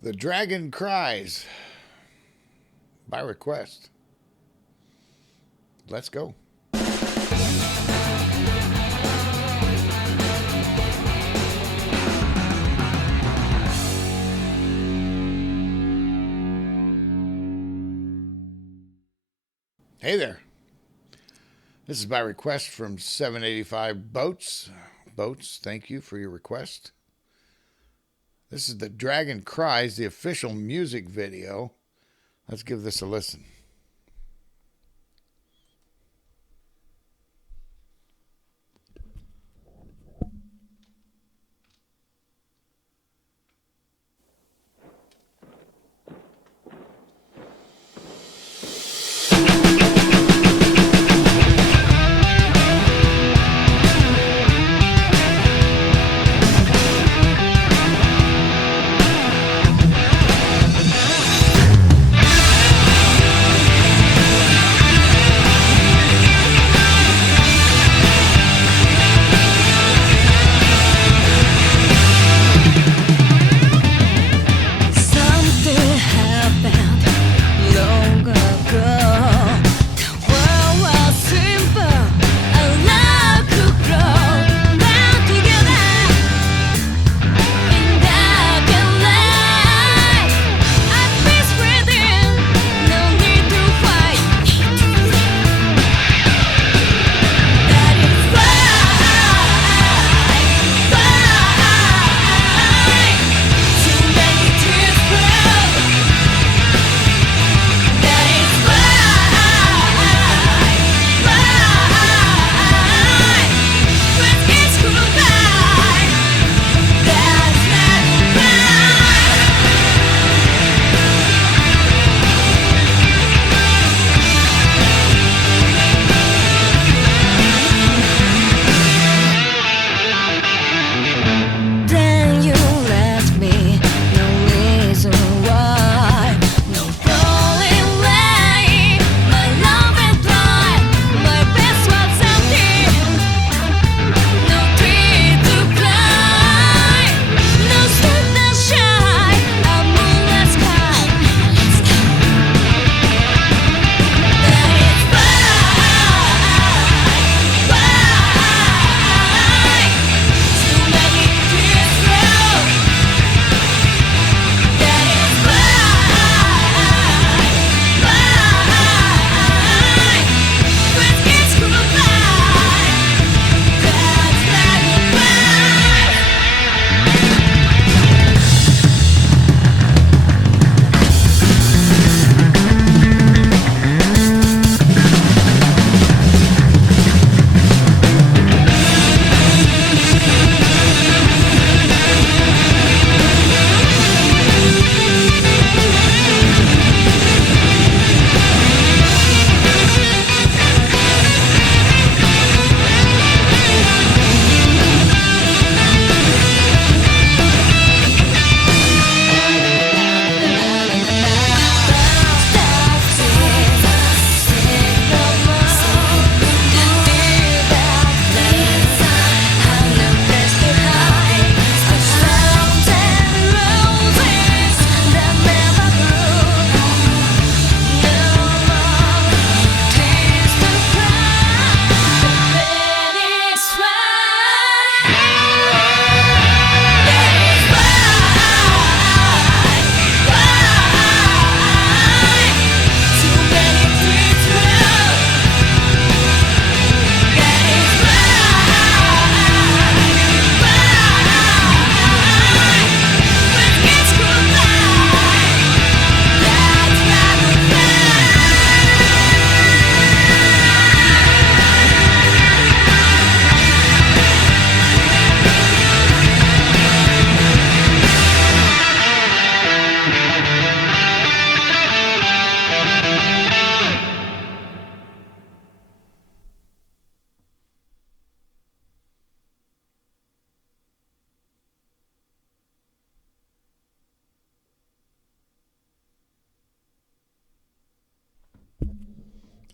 The Dragon Cries by request. Let's go. Hey there. This is by request from 785 Boats. Boats, thank you for your request. This is The Dragon Cries, the official music video. Let's give this a listen.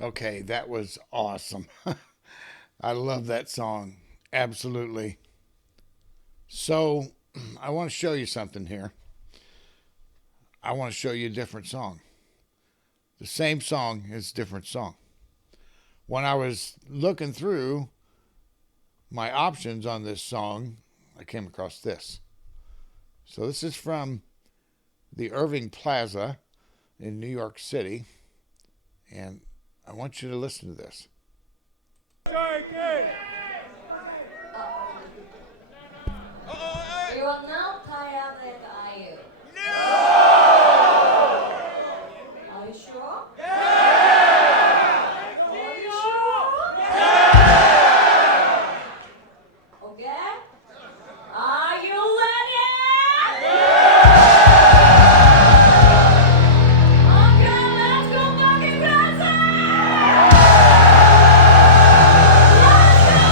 Okay, that was awesome. I love that song. Absolutely. So, I want to show you something here. I want to show you a different song. The same song is a different song. When I was looking through my options on this song, I came across this. So this is from the Irving Plaza in New York City, and I want you to listen to this. You are now tired like are you? Are you sure? Are you sure? Okay. Are you ready? Okay, let's go fucking crazy! Let's go!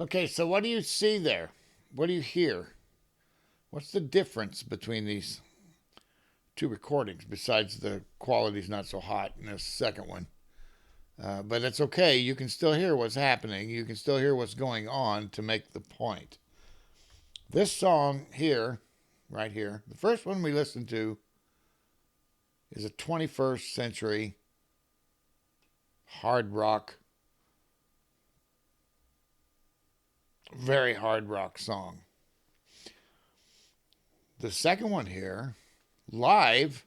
Okay, so what do you see there? What do you hear? What's the difference between these two recordings besides the quality's not so hot in this second one? But it's okay. You can still hear what's happening. You can still hear what's going on to make the point. This song here, right here, the first one we listened to is a 21st century hard rock, very hard rock song. The second one here, live,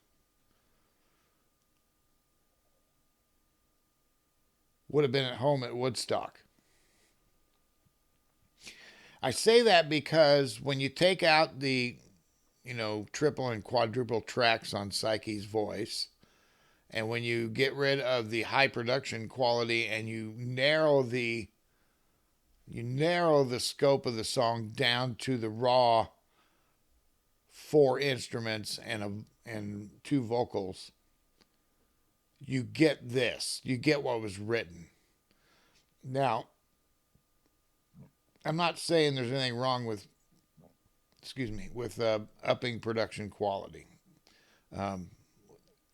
would have been at home at Woodstock. I say that because when you take out the, triple and quadruple tracks on Psyche's voice, and when you get rid of the high production quality and you narrow the scope of the song down to the raw 4 instruments and 2 vocals, you get this. You get what was written. Now, I'm not saying there's anything wrong with upping production quality.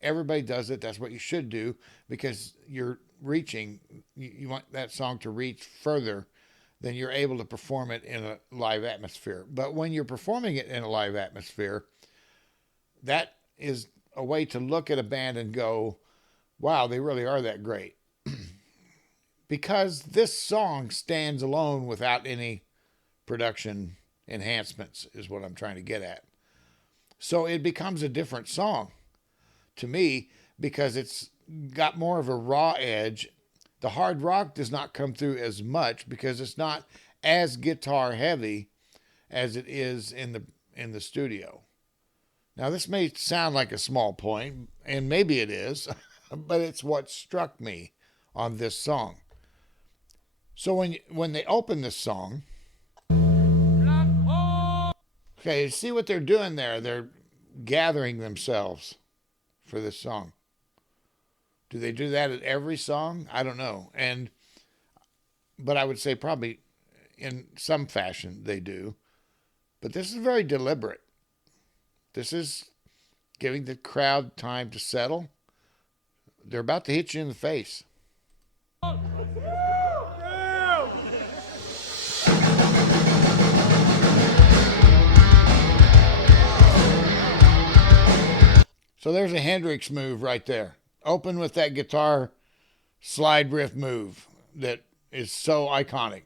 Everybody does it. That's what you should do because you're reaching. You want that song to reach further than you're able to perform it in a live atmosphere. But when you're performing it in a live atmosphere, that is a way to look at a band and go, wow, they really are that great. Because this song stands alone without any production enhancements is what I'm trying to get at. So it becomes a different song to me because it's got more of a raw edge. The hard rock does not come through as much because it's not as guitar heavy as it is in the studio. Now this may sound like a small point, and maybe it is, but it's what struck me on this song. So when they open this song, okay, see what they're doing there. They're gathering themselves for this song. Do they do that at every song? I don't know. But I would say probably in some fashion they do. But this is very deliberate. This is giving the crowd time to settle. They're about to hit you in the face. So there's a Hendrix move right there. Open with that guitar slide riff move that is so iconic.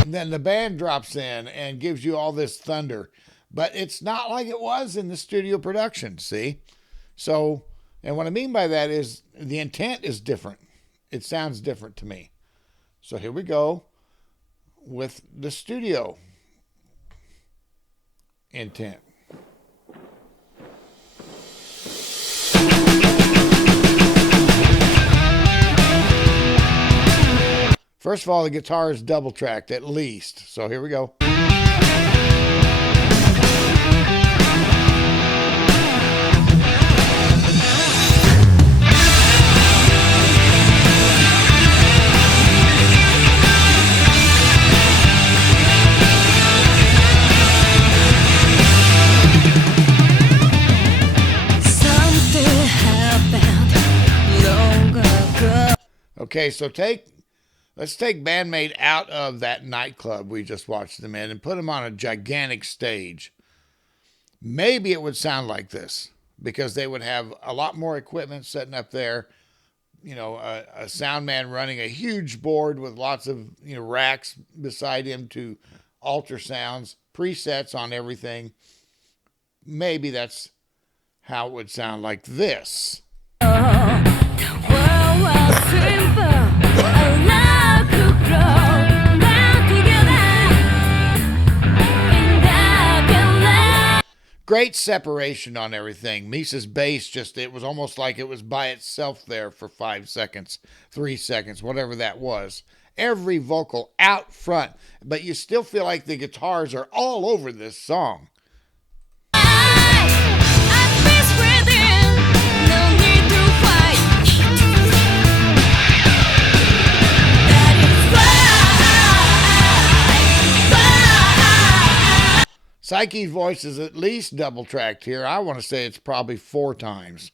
And then the band drops in and gives you all this thunder. But it's not like it was in the studio production, see? So, and what I mean by that is the intent is different. It sounds different to me. So here we go with the studio intent. First of all, the guitar is double tracked at least. So here we go. Okay, so let's take Maid out of that nightclub we just watched them in and put them on a gigantic stage. Maybe it would sound like this because they would have a lot more equipment sitting up there. A sound man running a huge board with lots of racks beside him to alter sounds, presets on everything. Maybe that's how it would sound like this. Great separation on everything. Misa's bass it was almost like it was by itself there for 5 seconds, 3 seconds, whatever that was. Every vocal out front, but you still feel like the guitars are all over this song. Psyche's voice is at least double tracked here. I want to say it's probably 4 times.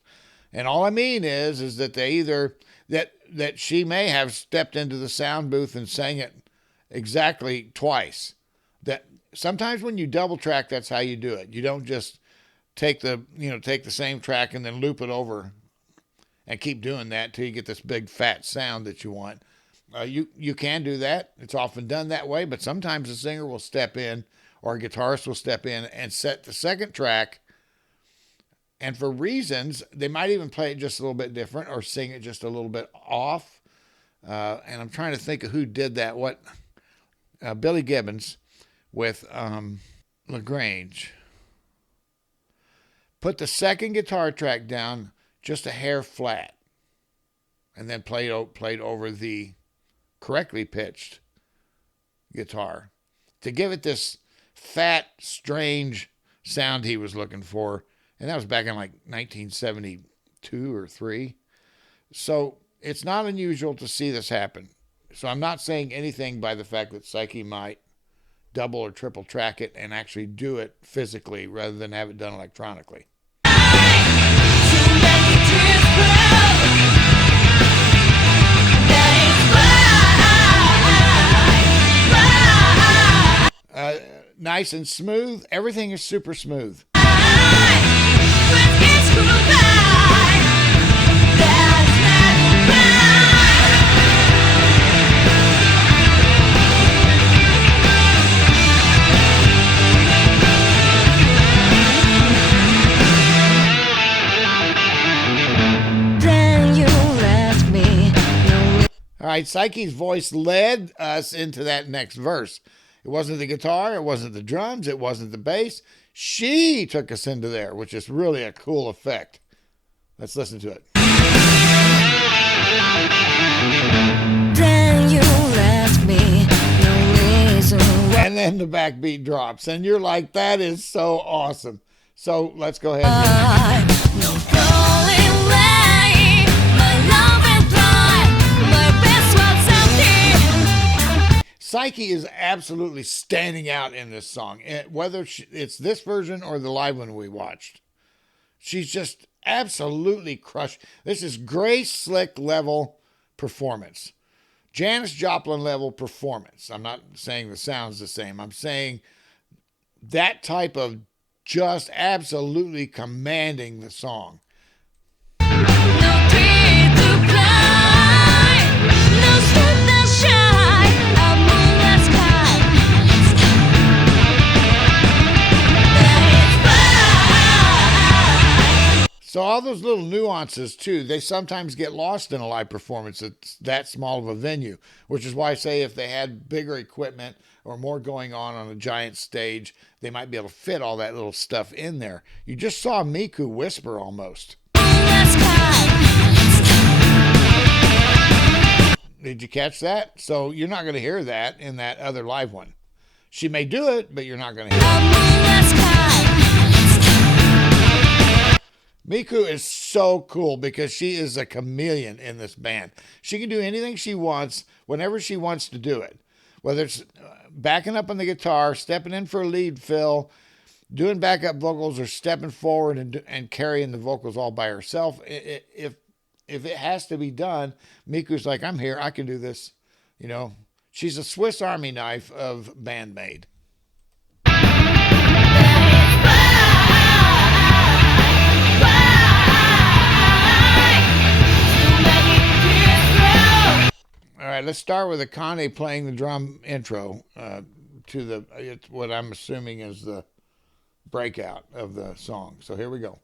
And all I mean is that they either that she may have stepped into the sound booth and sang it exactly twice. That sometimes when you double track, that's how you do it. You don't just take the same track and then loop it over and keep doing that till you get this big fat sound that you want. You can do that. It's often done that way, but sometimes a singer will step in or a guitarist will step in and set the second track. And for reasons, they might even play it just a little bit different or sing it just a little bit off. And I'm trying to think of who did that. Billy Gibbons with LaGrange. Put the second guitar track down just a hair flat. And then played over the correctly pitched guitar. To give it this fat, strange sound he was looking for. And that was back in like 1972 or 3. So it's not unusual to see this happen. So I'm not saying anything by the fact that Psyche might double or triple track it and actually do it physically rather than have it done electronically. Nice and smooth. Everything is super smooth. All right, Psyche's voice led us into that next verse. It wasn't the guitar, it wasn't the drums, it wasn't the bass. She took us into there, which is really a cool effect. Let's listen to it. Then you left me, no reason why. And then the backbeat drops, and you're like, that is so awesome. So let's go ahead. Psyche is absolutely standing out in this song, whether it's this version or the live one we watched. She's just absolutely crushed. This is Grace Slick level performance. Janis Joplin level performance. I'm not saying the sound's the same. I'm saying that type of just absolutely commanding the song. So all those little nuances, too, they sometimes get lost in a live performance at that small of a venue, which is why I say if they had bigger equipment or more going on a giant stage, they might be able to fit all that little stuff in there. You just saw Miku whisper almost. Did you catch that? So you're not going to hear that in that other live one. She may do it, but you're not going to hear it. Miku is so cool because she is a chameleon in this band. She can do anything she wants whenever she wants to do it. Whether it's backing up on the guitar, stepping in for a lead fill, doing backup vocals, or stepping forward and carrying the vocals all by herself. If it has to be done, Miku's like, I'm here, I can do this. You know, she's a Swiss Army knife of band Maid. All right, let's start with Akane playing the drum intro to what I'm assuming is the breakout of the song. So here we go.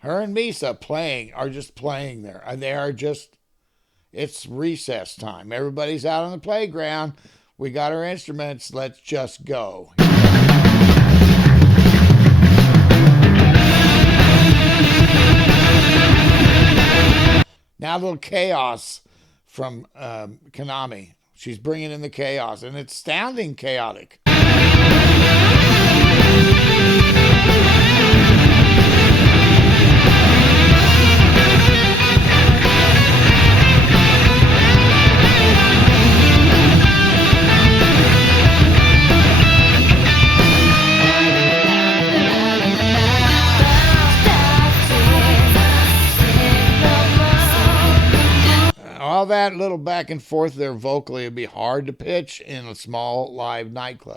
Her and Misa are just playing there. They are just, it's recess time. Everybody's out on the playground. We got our instruments. Let's just go. Now a little chaos from Konami. She's bringing in the chaos, and it's sounding chaotic. All that little back and forth there vocally would be hard to pitch in a small live nightclub.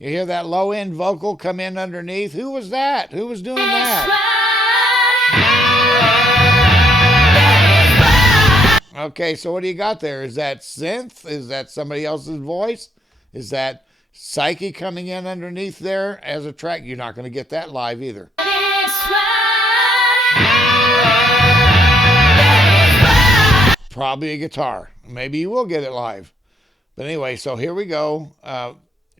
You hear that low end vocal come in underneath? Who was that? Who was doing that? Okay, so what do you got there? Is that synth? Is that somebody else's voice? Is that Psyche coming in underneath there as a track? You're not going to get that live either. Probably a guitar. Maybe you will get it live. But anyway, so here we go.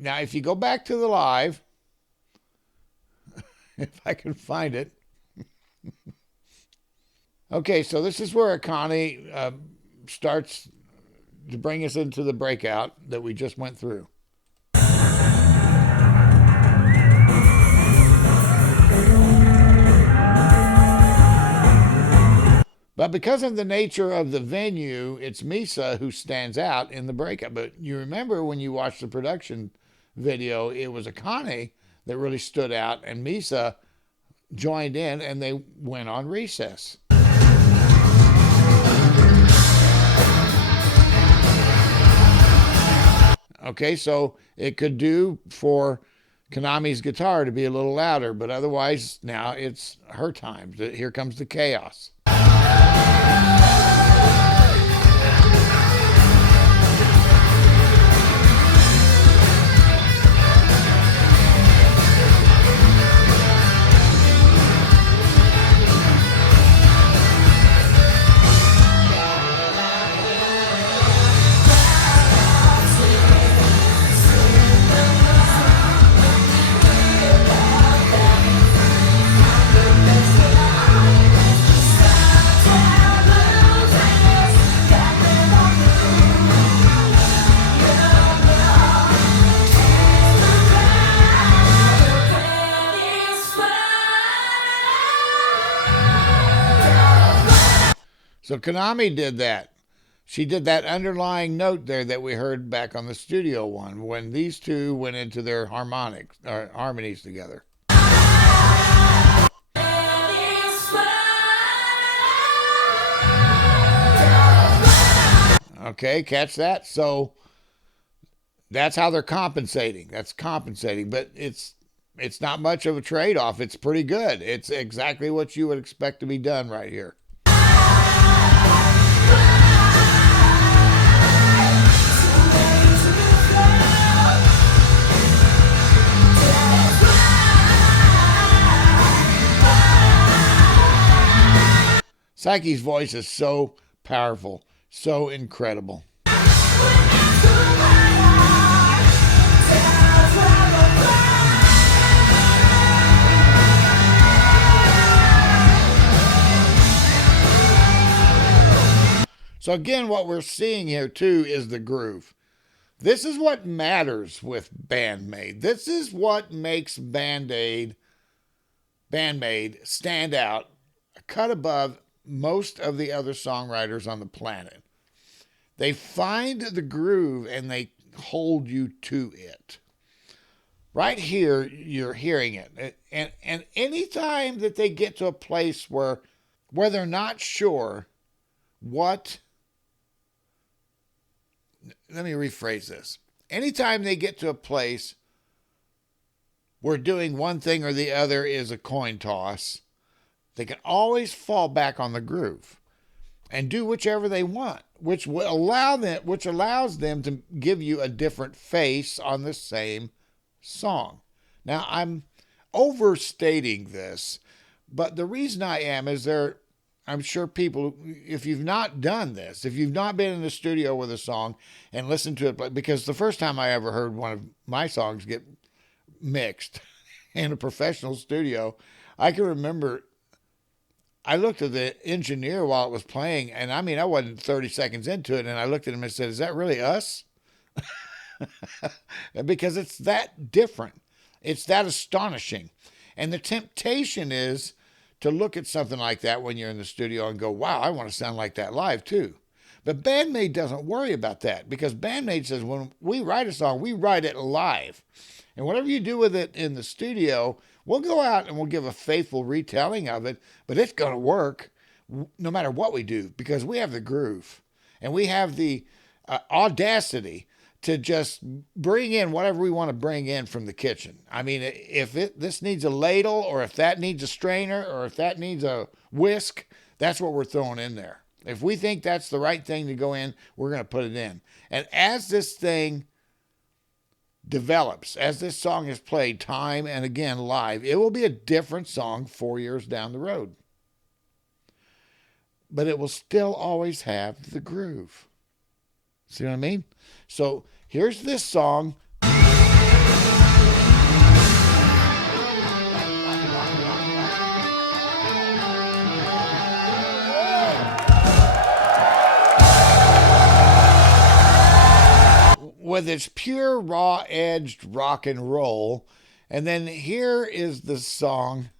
Now, if you go back to the live, if I can find it. Okay, so this is where Connie starts to bring us into the breakout that we just went through. But because of the nature of the venue, it's Misa who stands out in the breakout. But you remember when you watched the production video, it was Connie that really stood out, and Misa joined in, and they went on recess. Okay, so it could do for Konami's guitar to be a little louder, but otherwise now it's her time. Here comes the chaos. So Konami did that. She did that underlying note there that we heard back on the studio one when these two went into their harmonies together. Okay, catch that? So that's how they're compensating. That's compensating, but it's not much of a trade-off. It's pretty good. It's exactly what you would expect to be done right here. Psyche's voice is so powerful, so incredible. So again, what we're seeing here too is the groove. This is what matters with Maid. This is what makes Maid stand out, a cut above most of the other songwriters on the planet. They find the groove and they hold you to it. Right here, you're hearing it. And anytime that they get to a place where they're not sure what... Let me rephrase this. Anytime they get to a place where doing one thing or the other is a coin toss, they can always fall back on the groove and do whichever they want, which allows them to give you a different face on the same song. Now, I'm overstating this, but the reason I am is I'm sure people, if you've not done this, if you've not been in the studio with a song and listened to it, because the first time I ever heard one of my songs get mixed in a professional studio, I can remember I looked at the engineer while it was playing, and I mean, I wasn't 30 seconds into it, and I looked at him and said, "Is that really us?" Because it's that different. It's that astonishing. And the temptation is to look at something like that when you're in the studio and go, wow, I want to sound like that live too. But Bandmate doesn't worry about that, because Bandmate says when we write a song, we write it live. And whatever you do with it in the studio, we'll go out and we'll give a faithful retelling of it, but it's going to work no matter what we do, because we have the groove and we have the audacity to just bring in whatever we want to bring in from the kitchen. I mean, if this needs a ladle, or if that needs a strainer, or if that needs a whisk, that's what we're throwing in there. If we think that's the right thing to go in, we're going to put it in. And as this thing develops, as this song is played time and again live, it will be a different song 4 years down the road. But it will still always have the groove. See what I mean? So here's this song. With its pure, raw-edged rock and roll. And then here is the song.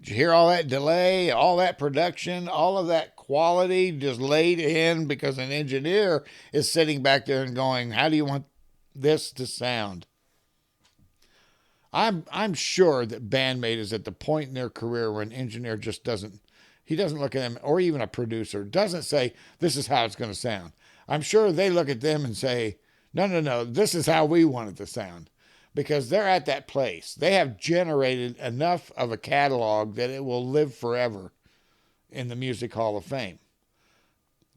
Did you hear all that delay, all that production, all of that quality just laid in because an engineer is sitting back there and going, how do you want this to sound? I'm sure that Bandmate is at the point in their career where an engineer just doesn't look at them, or even a producer doesn't say, this is how it's going to sound. I'm sure they look at them and say, no, this is how we want it to sound. Because they're at that place. They have generated enough of a catalog that it will live forever in the Music Hall of Fame.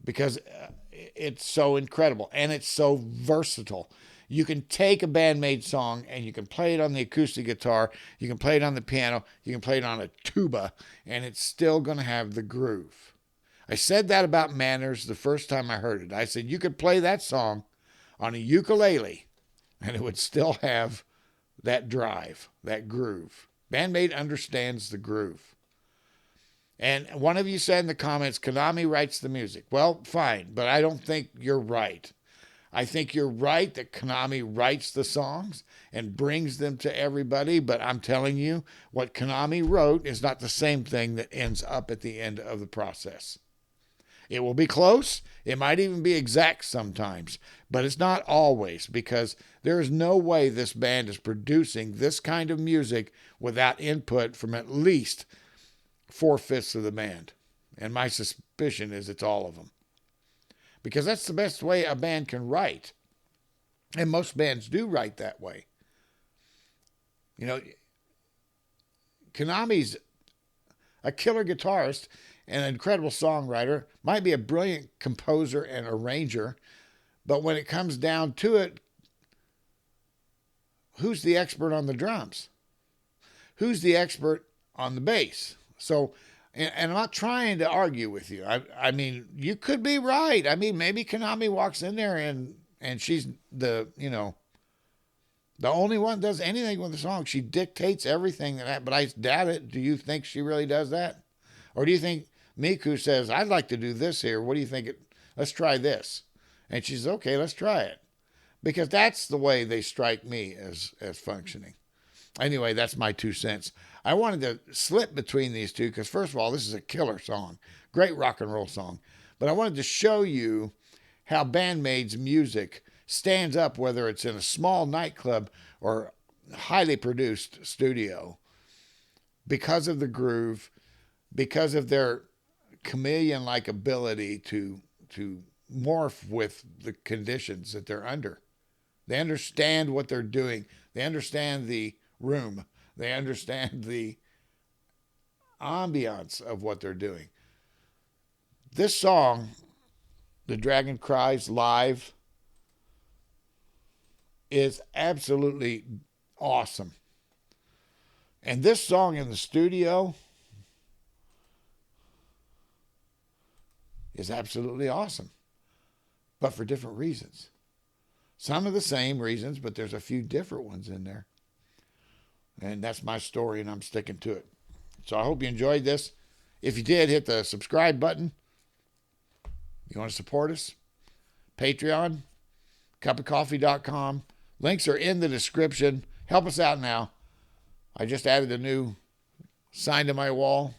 Because it's so incredible and it's so versatile. You can take a Bandmate song and you can play it on the acoustic guitar, you can play it on the piano, you can play it on a tuba, and it's still going to have the groove. I said that about Manners the first time I heard it. I said you could play that song on a ukulele and it would still have that drive, that groove. Bandmate understands the groove. And one of you said in the comments, Konami writes the music. Well, fine, but I don't think you're right. I think you're right that Konami writes the songs and brings them to everybody, but I'm telling you, what Konami wrote is not the same thing that ends up at the end of the process. It will be close. It might even be exact sometimes, but it's not always, because there is no way this band is producing this kind of music without input from at least 4/5 of the band. And my suspicion is it's all of them. Because that's the best way a band can write. And most bands do write that way. You know, Konami's a killer guitarist and an incredible songwriter, might be a brilliant composer and arranger, but when it comes down to it, who's the expert on the drums? Who's the expert on the bass? So, and I'm not trying to argue with you. I mean, you could be right. I mean, maybe Konami walks in there and she's the only one that does anything with the song. She dictates everything but I doubt it. Do you think she really does that? Or do you think Miku says, I'd like to do this here. What do you think? Let's try this. And she says, okay, let's try it. Because that's the way they strike me as functioning. Anyway, that's my 2 cents. I wanted to slip between these two because, first of all, this is a killer song. Great rock and roll song. But I wanted to show you how Bandmate's music stands up, whether it's in a small nightclub or highly produced studio, because of the groove, because of their chameleon-like ability to morph with the conditions that they're under. They understand what they're doing. They understand the room. They understand the ambiance of what they're doing. This song, The Dragon Cries Live, is absolutely awesome. And this song in the studio is absolutely awesome, but for different reasons. Some of the same reasons, but there's a few different ones in there. And that's my story, and I'm sticking to it. So I hope you enjoyed this. If you did, hit the subscribe button. You want to support us? Patreon, cupofcoffee.com. Links are in the description. Help us out now. I just added a new sign to my wall.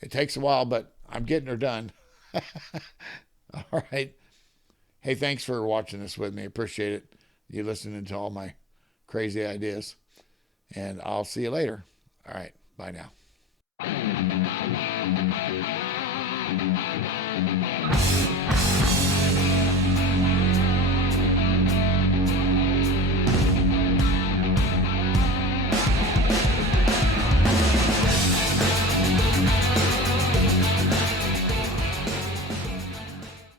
It takes a while, but I'm getting her done. All right. Hey, thanks for watching this with me. Appreciate it. You listening to all my crazy ideas. And I'll see you later. All right. Bye now.